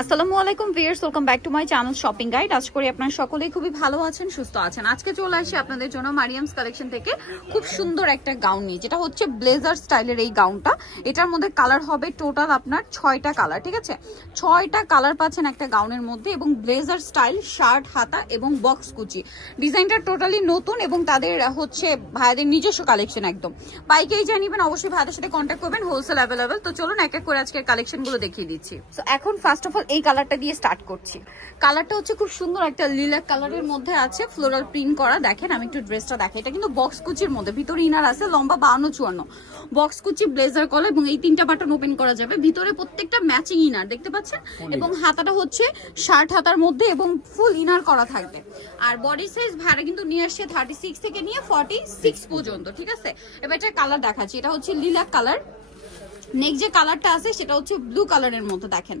আসসালামু আলাইকুম viewers, welcome back to my channel shopping guide. আশা করি আপনারা সকলেই খুবই ভালো আছেন, সুস্থ আছেন। আজকে চলে আসি আপনাদের জন্য মারিয়ামস কালেকশন থেকে খুব সুন্দর একটা গাউন নিয়ে, যেটা হচ্ছে ব্লেজার স্টাইলের এই গাউনটা। এটার মধ্যে কালার হবে টোটাল আপনার 6টা কালার, ঠিক আছে? 6টা কালার পাচ্ছেন একটা গাউনের মধ্যে, এবং ব্লেজার স্টাইল, শার্ট, হাতা এবং বক্স কুচি। ডিজাইনটা টোটালি নতুন এবং তাদের হচ্ছে ভাইদের নিজস্ব কালেকশন। একদম পাইকারি জানিবেন, অবশ্যই ভাইদের সাথে কন্ট্যাক্ট করবেন, হোলসেল অ্যাভেলেবেল। তো চলুন এক এক করে আজকের কালেকশনগুলো দেখিয়ে দিচ্ছি। তো এখন ফার্স্ট অফ অল এই কালারটা দিয়ে স্টার্ট করছি। কালারটা হচ্ছে খুব সুন্দর একটা লিলাক কালারের মধ্যে আছে, ফ্লোরাল প্রিন্ট করা। দেখেন আমি একটু ড্রেসটা দেখাই। এটা কিন্তু বক্স কুচির মধ্যে, ভিতরে ইনার আছে, লম্বা 52-54 বক্স কুচি, ব্লেজার কলার এবং এই 3টা বাটন ওপেন করা যাবে। ভিতরে প্রত্যেকটা ম্যাচিং ইনার দেখতে পাচ্ছেন, এবং হাতাটা হচ্ছে শার্ট হাতার মধ্যে এবং ফুল ইনার করা থাকবে। আর বডি সাইজ ভাড়া কিন্তু নিয়ে আসছে 36 থেকে নিয়ে 46 পর্যন্ত, ঠিক আছে? এবার এটা কালার দেখাচ্ছি। এটা হচ্ছে লিলাক কালার। নেক্সট যে কালারটা আছে সেটা হচ্ছে ব্লু কালারের মধ্যে। দেখেন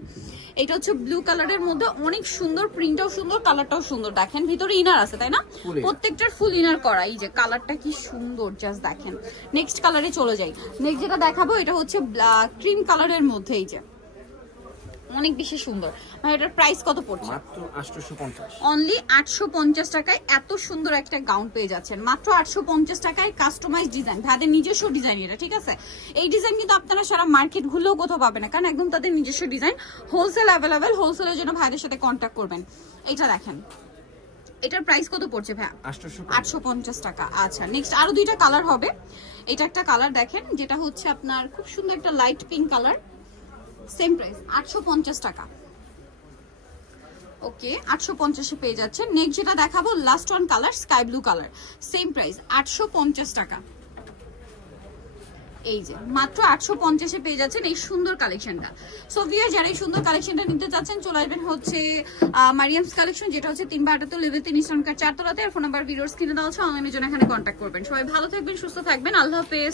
এটা হচ্ছে ব্লু কালারের মধ্যে, অনেক সুন্দর, প্রিন্টটাও সুন্দর, কালারটাও সুন্দর। দেখেন ভিতরে ইনার আছে, তাই না? প্রত্যেকটার ফুল ইনার করা। এই যে কালারটা কি সুন্দর, জাস্ট দেখেন। নেক্সট কালারে চলে যাই। নেক্সট যেটা দেখাবো এটা হচ্ছে ক্রিম কালারের মধ্যে। এই যে অনেক বেশি সুন্দর। মানে এটার প্রাইস কত পড়ছে? মাত্র 850। অনলি 850 টাকায় এত সুন্দর একটা গাউন পেয়ে যাচ্ছেন। মাত্র 850 টাকায় কাস্টমাইজ ডিজাইন, তাদের নিজস্ব ডিজাইন এটা, ঠিক আছে? এই ডিজাইন কিন্তু আপনারা সারা মার্কেট ঘুরলেও কোথাও পাবেন না, কারণ একদম তাদের নিজস্ব ডিজাইন। হোলসেল অ্যাভেলেবেল, হোলসেলের জন্য ভাইদের সাথে কন্ট্যাক্ট করবেন। এটা দেখেন, এটার প্রাইস কত পড়ছে ভাই? 850 টাকা। আচ্ছা, নেক্সট আরো 2টা কালার হবে। এটা একটা কালার দেখেন, যেটা হচ্ছে আপনার খুব সুন্দর একটা light pink colour. Same price 850 টাকা। ওকে, 850 পেয়ে যাচ্ছে। নেক্সট যেটা দেখাবো last one colour, sky blue colour. Same price 850 টাকা। এই যে মাত্র 850 পেয়ে যাচ্ছেন এই সুন্দর কালেকশনটা। সো ভিউয়ার, যারা এই সুন্দর কালেকশনটা নিতে চাচ্ছেন চলে আসবেন হচ্ছে মারিয়ামস কালেকশন, যেটা হচ্ছে 3/78 লেভেল 3 ইস্টার্ন কার 4 তলাতে। আর ফোন নাম্বার ভিডিওর স্ক্রিনে দেওয়া আছে, অনলাইনের জন্য এখানে কন্ট্যাক্ট করবেন। সবাই ভালো থাকবেন, সুস্থ থাকবেন, আল্লাহ হাফেজ।